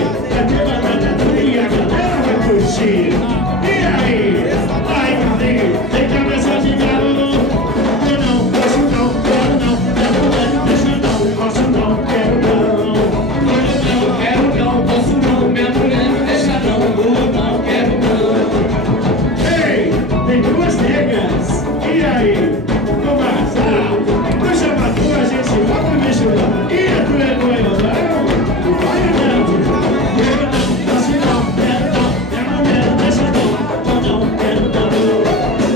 vai ter batata e a galera vai curtir. E aí? Vai, cadê? Tem cabeça de galo. Eu não, posso não, quero não. Deixa não, posso não, quero não. Eu quero não, posso não. Minha mulher não deixa não, não quero não. Ei, tem duas negras. E aí? Vamos arrasar? Não chama tu, a gente bota o bicho lá. E a tua é doida, não? Vai não. Quero não, posso não, quero não. Minha mulher não deixa não, não quero não.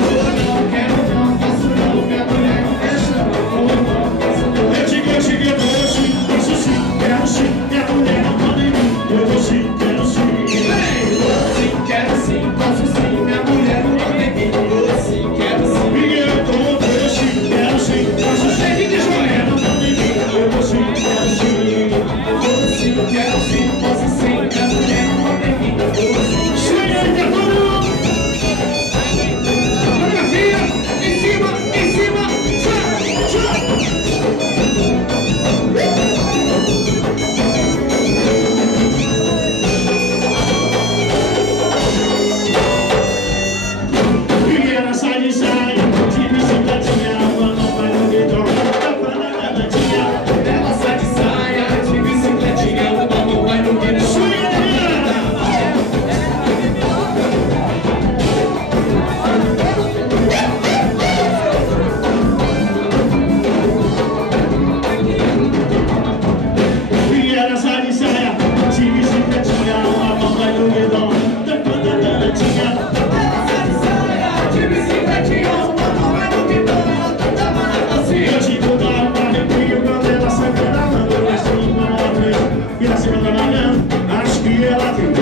Eu quero não, posso não. Minha mulher não deixa não, posso não. Eu vou sim, posso sim, quero sim. Minha mulher não manda em mim. Eu vou sim, quero sim. Ei, vou sim, quero sim, posso sim. Minha mulher não manda em mim. Vou sim, quero sim. Miguel, eu sim, quero sim. Posso sim, que joia não manda em mim. Eu vou sim, quero sim. Vou sim, quero sim, posso sim. Minha mulher não manda em mim. Vou sim. Chega aí, Tetudo! Fotografia! Em cima, em cima! E ela sai de saia, de bicicletinha, uma mão vai no guidão, tapa na canadinha. Ela sai de saia, de bicicletinha, uma mão vai no guidão. E ela sai de saia, de bicicletinha, uma mão vai no guidão, tapa na canadinha. Eu te dou um arrepio quando ela sai pra lá, mandou assim uma vez. E na segunda manhã, acho que ela viu.